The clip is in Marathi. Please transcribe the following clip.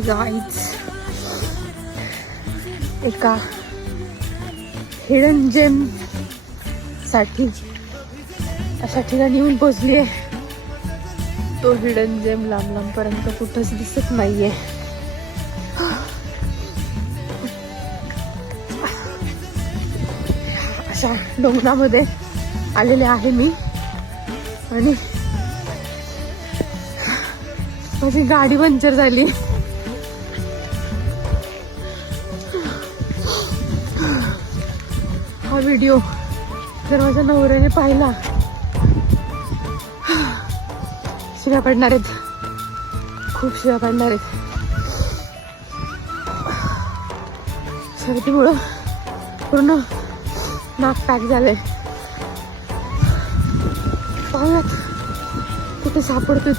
हाय गाईज, एका हिडन जेम साठी अशा ठिकाणी येऊन पोचली आहे. तो हिडन जेम लांब लांब पर्यंत कुठंच दिसत नाहीये. अशा डोंगरामध्ये आलेले आहे मी आणि माझी गाडी पंक्चर झाली. हा व्हिडिओ जर माझ्या नवऱ्याने पाहिला शिव्या पडणार आहेत, खूप शिव्या पडणार आहेत. सर्दीमुळं पूर्ण नाक पॅक झालंय. पाहूयात कुठे सापडतोय